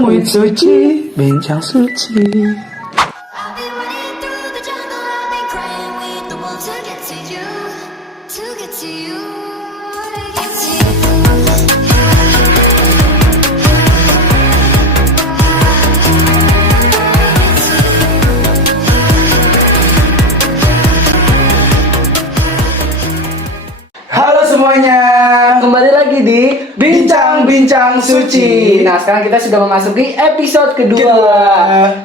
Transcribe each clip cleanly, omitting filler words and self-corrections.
Bincang with Suci, bincang suci. I've been running through the jungle, I've been crying with the wolves to get to you, to get to you, to get to Halo semuanya, kembali lagi di Bincang Suci. Nah, sekarang kita sudah memasuki episode kedua. Kedua.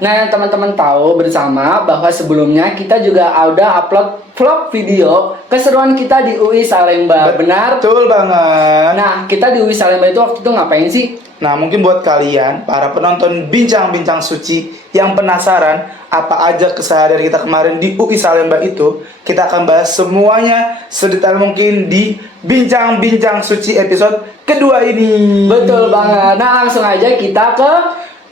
Nah, teman-teman tahu bersama bahwa sebelumnya kita juga udah upload vlog video keseruan kita di UI Salemba. Benar? Betul banget. Nah, kita di UI Salemba itu waktu itu ngapain sih? Nah, mungkin buat kalian, para penonton Bincang Suci yang penasaran apa aja keseharian kita kemarin di UI Salemba itu, kita akan bahas semuanya sedetail mungkin di Bincang Suci episode kedua ini. Betul banget. Nah, langsung aja kita ke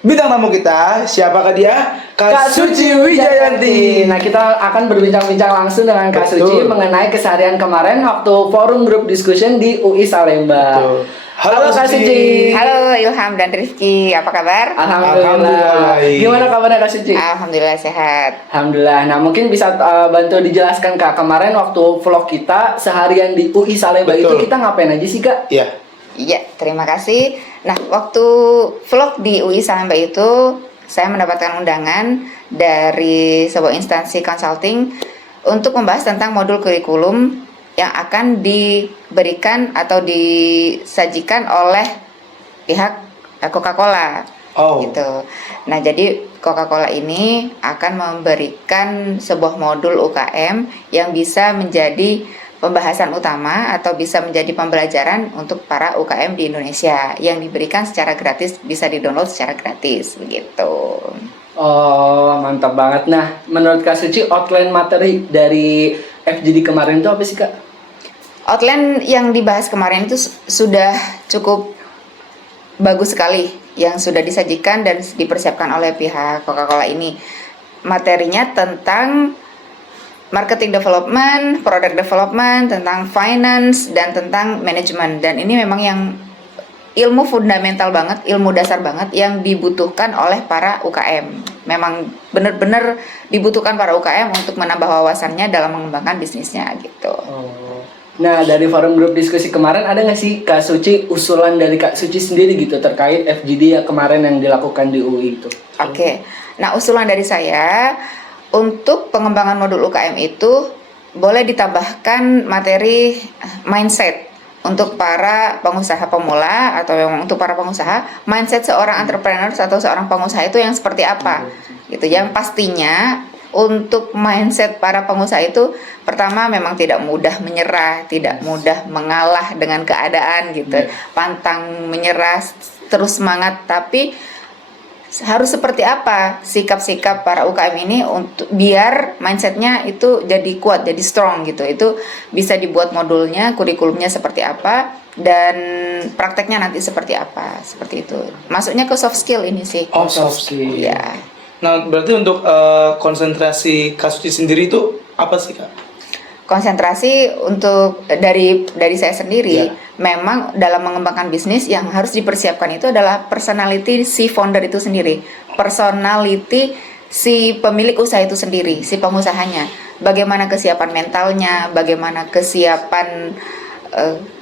Bintang tamu kita, siapakah dia? Kak Suci Wijayanti. Nah, kita akan berbincang-bincang langsung dengan Kak Betul. Suci mengenai keseharian kemarin waktu forum group discussion di UI Salemba. Betul. Halo Kak Suci. Halo Ilham dan Rizky, apa kabar? Alhamdulillah. Alhamdulillah, baik. Gimana kabarnya Kak Suci? Alhamdulillah sehat. Alhamdulillah. Nah, mungkin bisa bantu dijelaskan Kak, kemarin waktu vlog kita seharian di UI Salemba Betul. itu kita ngapain aja sih Kak? Iya. Iya, terima kasih. Nah, waktu vlog di UI Salemba itu, saya mendapatkan undangan dari sebuah instansi consulting untuk membahas tentang modul kurikulum yang akan diberikan atau disajikan oleh pihak Coca-Cola. Oh. Gitu. Nah, jadi Coca-Cola ini akan memberikan sebuah modul UKM yang bisa menjadi pembahasan utama atau bisa menjadi pembelajaran untuk para UKM di Indonesia yang diberikan secara gratis, bisa di-download secara gratis begitu. Oh, mantap banget. Nah, menurut Kak Suci outline materi dari FGD kemarin itu apa sih Kak? Outline yang dibahas kemarin itu sudah cukup bagus sekali yang sudah disajikan dan dipersiapkan oleh pihak Coca-Cola ini. Materinya tentang marketing development, product development, tentang finance, dan tentang manajemen. Dan ini memang yang ilmu fundamental banget, ilmu dasar banget yang dibutuhkan oleh para UKM. Memang benar-benar dibutuhkan para UKM untuk menambah wawasannya dalam mengembangkan bisnisnya gitu. Oh. Nah, dari forum grup diskusi kemarin ada nggak sih Kak Suci usulan dari Kak Suci sendiri gitu terkait FGD yang kemarin yang dilakukan di UI itu? Oke. Nah, usulan dari saya untuk pengembangan modul UKM itu boleh ditambahkan materi mindset untuk para pengusaha pemula atau yang untuk para pengusaha, mindset seorang entrepreneur atau seorang pengusaha itu yang seperti apa gitu. Yang pastinya untuk mindset para pengusaha itu pertama memang tidak mudah menyerah, tidak mudah mengalah dengan keadaan gitu. Pantang menyerah, terus semangat, tapi harus seperti apa sikap-sikap para UKM ini untuk biar mindsetnya itu jadi kuat, jadi strong gitu. Itu bisa dibuat modulnya, kurikulumnya seperti apa, dan prakteknya nanti seperti apa, seperti itu. Masuknya ke soft skill ini sih. Oh, soft skill. Ya. Nah, berarti untuk konsentrasi Kak Suci sendiri itu apa sih Kak? Konsentrasi untuk dari saya sendiri, Ya. memang dalam mengembangkan bisnis yang harus dipersiapkan itu adalah personality si founder itu sendiri, personality si pemilik usaha itu sendiri, si pengusahanya. Bagaimana kesiapan mentalnya, bagaimana kesiapan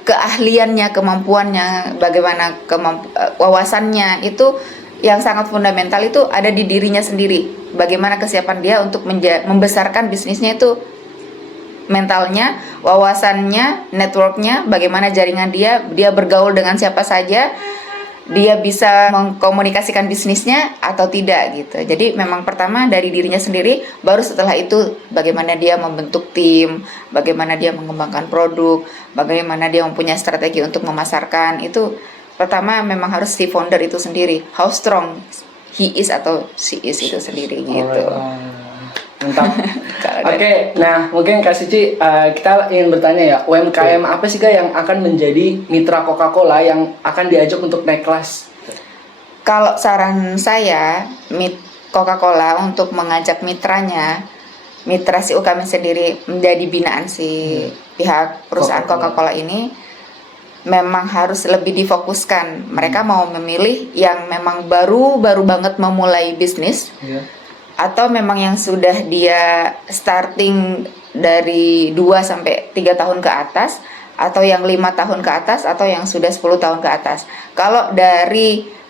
keahliannya, kemampuannya, bagaimana wawasannya, itu yang sangat fundamental itu ada di dirinya sendiri. Bagaimana kesiapan dia untuk membesarkan bisnisnya itu, mentalnya, wawasannya, networknya, bagaimana jaringan dia bergaul dengan siapa saja, dia bisa mengkomunikasikan bisnisnya atau tidak gitu. Jadi memang pertama dari dirinya sendiri, baru setelah itu bagaimana dia membentuk tim, bagaimana dia mengembangkan produk, bagaimana dia mempunyai strategi untuk memasarkan. Itu pertama memang harus si founder itu sendiri, how strong he is atau she is itu sendiri gitu. Mantap. Oke, nah mungkin Kak Suci, kita ingin bertanya ya, UMKM apa sih Kak yang akan menjadi mitra Coca-Cola yang akan diajak untuk naik kelas? Kalau saran saya, Coca-Cola untuk mengajak mitranya, mitra si UKM sendiri menjadi binaan si pihak perusahaan Coca-Cola ini, memang harus lebih difokuskan. Mereka mau memilih yang memang baru banget memulai bisnis, Iya. atau memang yang sudah dia starting dari 2 sampai 3 tahun ke atas, atau yang 5 tahun ke atas, atau yang sudah 10 tahun ke atas. Kalau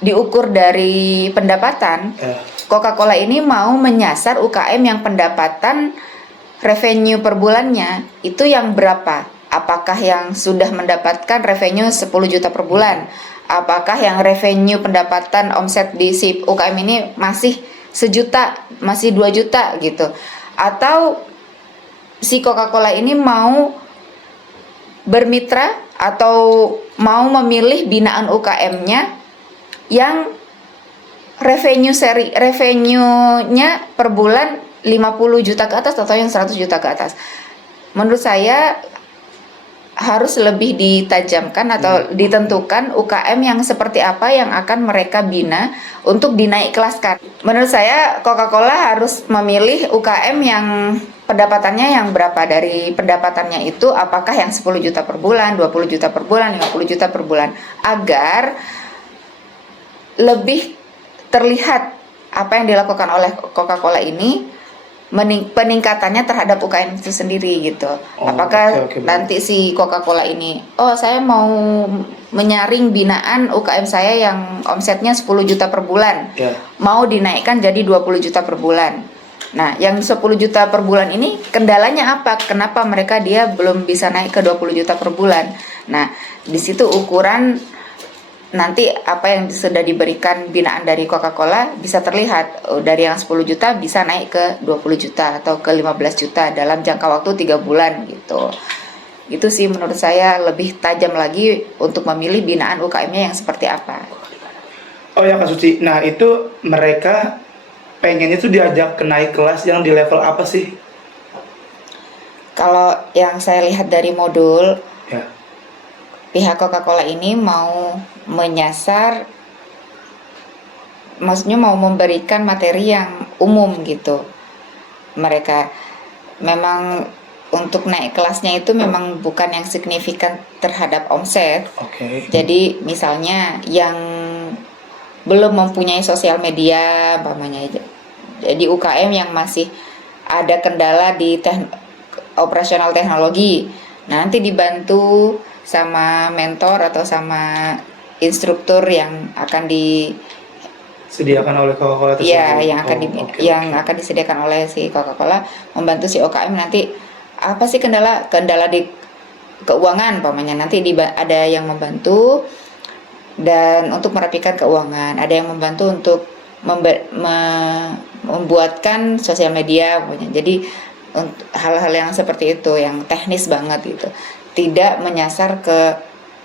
diukur dari pendapatan, Ya. Coca-Cola ini mau menyasar UKM yang pendapatan revenue per bulannya itu yang berapa? Apakah yang sudah mendapatkan revenue 10 juta per bulan? Apakah yang revenue pendapatan omset di si UKM ini masih 1 juta, masih 2 juta gitu? Atau si Coca-Cola ini mau bermitra atau mau memilih binaan UKM-nya yang revenue-nya per bulan 50 juta ke atas atau yang 100 juta ke atas. Menurut saya harus lebih ditajamkan atau ditentukan UKM yang seperti apa yang akan mereka bina untuk dinaik kelaskan. Menurut saya Coca-Cola harus memilih UKM yang pendapatannya yang berapa, dari pendapatannya itu apakah yang 10 juta per bulan, 20 juta per bulan, 50 juta per bulan, agar lebih terlihat apa yang dilakukan oleh Coca-Cola ini, peningkatannya terhadap UKM itu sendiri gitu. Apakah oke, nanti si Coca-Cola ini, oh saya mau menyaring binaan UKM saya yang omsetnya 10 juta per bulan, Ya. mau dinaikkan jadi 20 juta per bulan. Nah, yang 10 juta per bulan ini kendalanya apa? Kenapa mereka dia belum bisa naik ke 20 juta per bulan? Nah, di situ ukuran nanti apa yang sudah diberikan binaan dari Coca-Cola bisa terlihat. Dari yang 10 juta bisa naik ke 20 juta atau ke 15 juta dalam jangka waktu 3 bulan gitu. Itu sih menurut saya lebih tajam lagi untuk memilih binaan UKM-nya yang seperti apa. Oh ya Kak Suci, nah itu mereka pengennya tuh diajak ke naik kelas yang di level apa sih? Kalau yang saya lihat dari modul, Ya. pihak Coca-Cola ini mau menyasar, maksudnya mau memberikan materi yang umum gitu. Mereka memang untuk naik kelasnya itu memang bukan yang signifikan terhadap omset. Oke. Jadi misalnya yang belum mempunyai sosial media umpamanya, jadi UKM yang masih ada kendala di operasional teknologi, nah, nanti dibantu sama mentor atau sama instruktur yang akan Sediakan oleh Coca-Cola tersebut. ya yang akan oke. yang akan disediakan oleh si Coca-Cola, membantu si UKM nanti apa sih kendala di keuangan umpamanya, nanti ada yang membantu dan untuk merapikan keuangan, ada yang membantu untuk membuatkan sosial media umpamanya. Jadi hal-hal yang seperti itu yang teknis banget gitu, tidak menyasar ke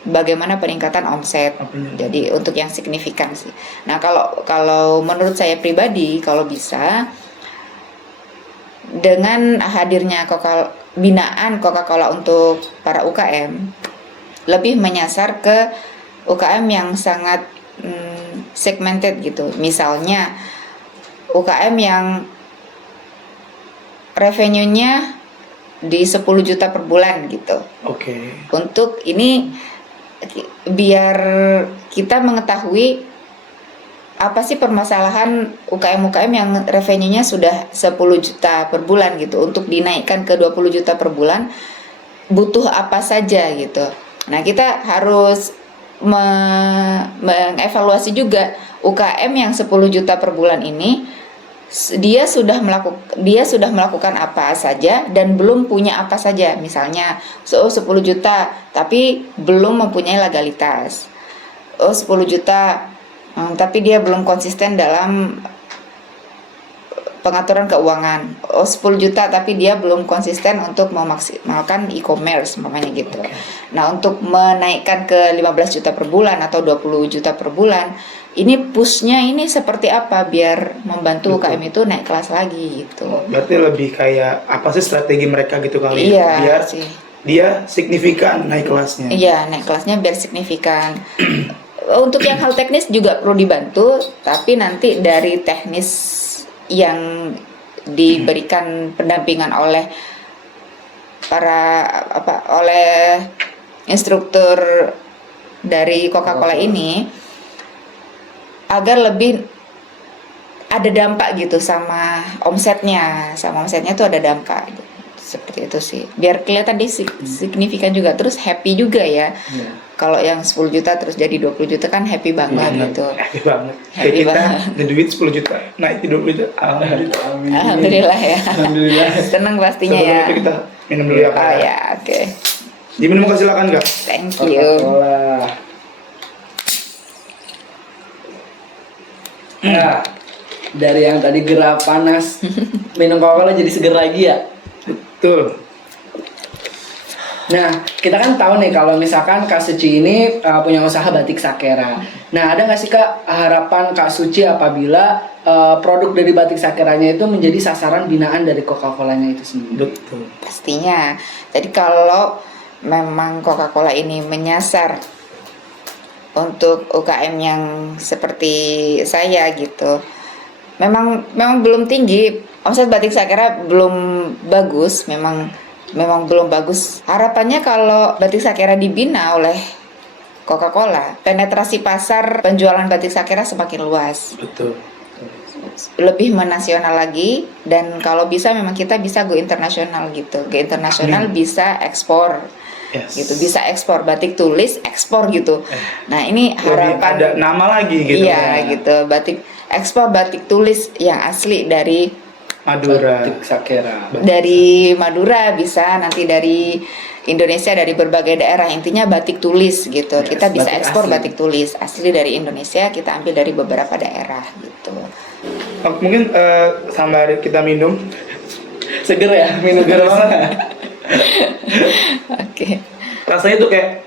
bagaimana peningkatan omset. Jadi untuk yang signifikan sih. Nah, kalau menurut saya pribadi, kalau bisa dengan hadirnya binaan Coca-Cola untuk para UKM, lebih menyasar ke UKM yang sangat segmented gitu. Misalnya UKM yang revenue-nya di 10 juta per bulan gitu. Oke. Untuk ini biar kita mengetahui apa sih permasalahan UKM-UKM yang revenue-nya sudah 10 juta per bulan gitu, untuk dinaikkan ke 20 juta per bulan butuh apa saja gitu. Nah, kita harus mengevaluasi juga UKM yang 10 juta per bulan ini, dia sudah melakukan apa saja dan belum punya apa saja. Misalnya 10 juta tapi belum mempunyai legalitas. 10 juta tapi dia belum konsisten dalam pengaturan keuangan. 10 juta tapi dia belum konsisten untuk memaksimalkan e-commerce umpamanya gitu. Nah, untuk menaikkan ke 15 juta per bulan atau 20 juta per bulan, ini pushnya ini seperti apa biar membantu UKM itu naik kelas lagi gitu. Berarti lebih kayak apa sih strategi mereka gitu kali? Iya Biar sih. dia signifikan naik kelasnya. Iya, naik kelasnya biar signifikan. Untuk yang hal teknis juga perlu dibantu, tapi nanti dari teknis yang diberikan pendampingan oleh oleh instruktur dari Coca-Cola ini agar lebih ada dampak gitu sama omsetnya tuh ada dampak gitu. Seperti itu sih, biar kelihatan dia signifikan juga, terus happy juga ya. Kalau yang 10 juta terus jadi 20 juta kan happy banget gitu. Happy banget. Happy Kayak kita banget. ada duit 10 juta, naik ke 20 juta. Alhamdulillah. Alhamdulillah ya. Alhamdulillah. Senang pastinya Sebelum ya. itu kita minum dulu ya, Kak. Oh ya, oke. Diminum Kak, silakan Kak. Thank you. Coca-Cola. Nah, dari yang tadi gerah panas, minum Coca-Cola jadi seger lagi ya. Betul. Nah, kita kan tahu nih kalau misalkan Kak Suci ini punya usaha batik Sakera. Nah, ada nggak sih Kak harapan Kak Suci apabila produk dari batik Sakeranya itu menjadi sasaran binaan dari Coca-Colanya itu sendiri? Betul. Pastinya. Jadi kalau memang Coca-Cola ini menyasar untuk UKM yang seperti saya gitu, memang belum tinggi. Omset batik Sakera belum bagus, memang belum bagus. Harapannya kalau batik Sakera dibina oleh Coca-Cola, penetrasi pasar penjualan batik Sakera semakin luas, Betul. lebih menasional lagi, dan kalau bisa memang kita bisa go internasional gitu. Go internasional bisa ekspor. Yes. Gitu, bisa ekspor batik tulis, ekspor gitu. Nah, ini Lebih harapan ada nama lagi gitu. iya gitu, batik ekspor batik tulis yang asli dari Madura. Batik Sakera. Madura, bisa nanti dari Indonesia, dari berbagai daerah, intinya batik tulis gitu. Yes, Kita bisa batik ekspor asli. batik tulis asli dari Indonesia, kita ambil dari beberapa daerah gitu. Oh, mungkin sambil kita minum. Seger ya, minum Seger terus. banget. Oke. Rasanya tuh kayak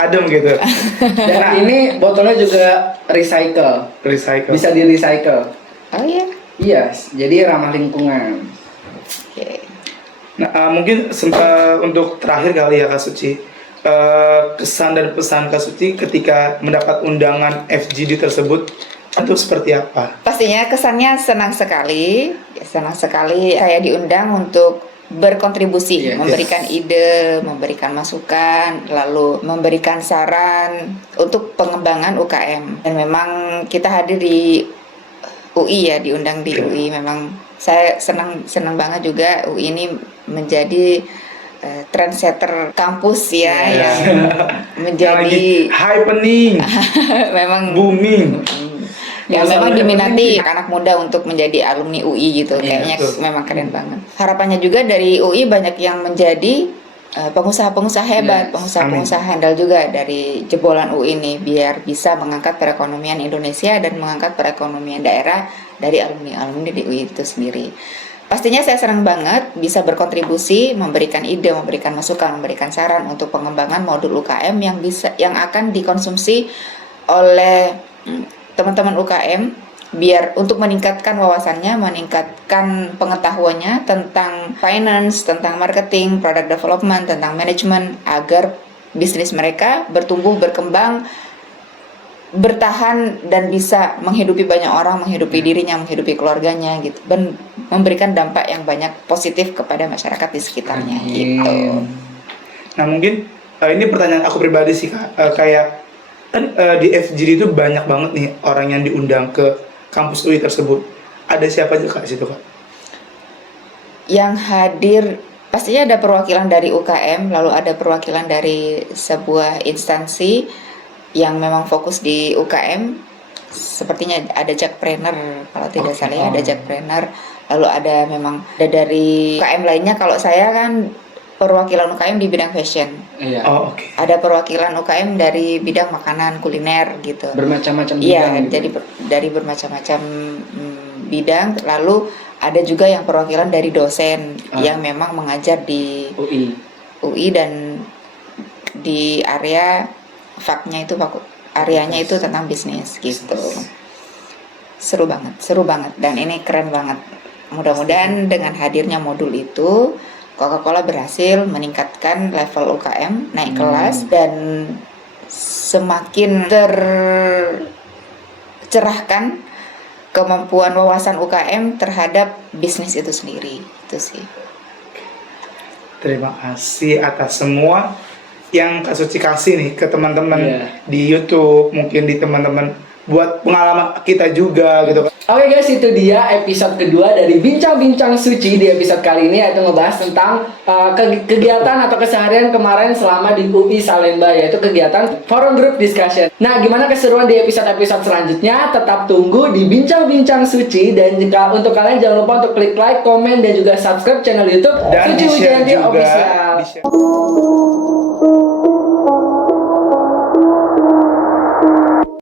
adem gitu. Dan ini botolnya juga recycle. Recycle. Bisa di recycle. Oh iya. Iya, jadi ramah lingkungan. Oke. Nah, mungkin untuk terakhir kali ya Kak Suci, kesan dan pesan Kak Suci ketika mendapat undangan FGD tersebut itu seperti apa? Pastinya kesannya senang sekali saya diundang untuk berkontribusi, Yes. memberikan ide, memberikan masukan, lalu memberikan saran untuk pengembangan UKM. Dan memang kita hadir di UI ya, diundang di UI. Memang saya senang banget juga UI ini menjadi trendsetter kampus ya, yang menjadi Lagi happening, memang booming. yang Masa memang udah diminati anak muda untuk menjadi alumni UI gitu. Iya, Kayaknya betul. memang keren banget. Harapannya juga dari UI banyak yang menjadi pengusaha-pengusaha hebat, Yes, pengusaha-pengusaha handal juga dari jebolan UI ini, biar bisa mengangkat perekonomian Indonesia dan mengangkat perekonomian daerah dari alumni-alumni di UI itu sendiri. Pastinya saya senang banget bisa berkontribusi, memberikan ide, memberikan masukan, memberikan saran untuk pengembangan modul UKM yang akan dikonsumsi oleh teman-teman UKM, biar untuk meningkatkan wawasannya, meningkatkan pengetahuannya tentang finance, tentang marketing, product development, tentang manajemen, agar bisnis mereka bertumbuh, berkembang, bertahan, dan bisa menghidupi banyak orang, menghidupi dirinya, menghidupi keluarganya gitu, dan memberikan dampak yang banyak positif kepada masyarakat di sekitarnya gitu. Nah, mungkin ini pertanyaan aku pribadi sih Kak. Kayak kan di FGD itu banyak banget nih orang yang diundang ke kampus UI tersebut. Ada siapa aja Kak di situ Kak? Yang hadir pastinya ada perwakilan dari UKM, lalu ada perwakilan dari sebuah instansi yang memang fokus di UKM. Sepertinya ada Jackpreneur, kalau tidak salah ya, ada Jackpreneur. Lalu ada dari UKM lainnya. Kalau saya kan perwakilan UKM di bidang fashion. Iya. Oh, oke. Ada perwakilan UKM dari bidang makanan, kuliner gitu. Bermacam-macam Iya, bidang gitu. jadi dari bermacam-macam bidang. Lalu ada juga yang perwakilan dari dosen yang memang mengajar di UI dan di area faknya itu areanya itu tentang bisnis gitu. Seru banget dan ini keren banget. Mudah-mudahan dengan hadirnya modul itu Coca-Cola berhasil meningkatkan level UKM, naik kelas, dan semakin tercerahkan kemampuan wawasan UKM terhadap bisnis itu sendiri. Itu sih. Terima kasih atas semua yang Kak Suci kasih nih ke teman-teman Iya. di YouTube, mungkin di teman-teman buat pengalaman kita juga gitu kan. Oke guys, itu dia episode kedua dari Bincang-Bincang Suci. Di episode kali ini yaitu ngebahas tentang kegiatan atau keseharian kemarin selama di UI Salemba, yaitu kegiatan forum group discussion. Nah, gimana keseruan di episode-episode selanjutnya? Tetap tunggu di Bincang-Bincang Suci. Dan jika untuk kalian jangan lupa untuk klik like, komen, dan juga subscribe channel YouTube Dan Suci di-share Wijayanti juga, Official. di-share.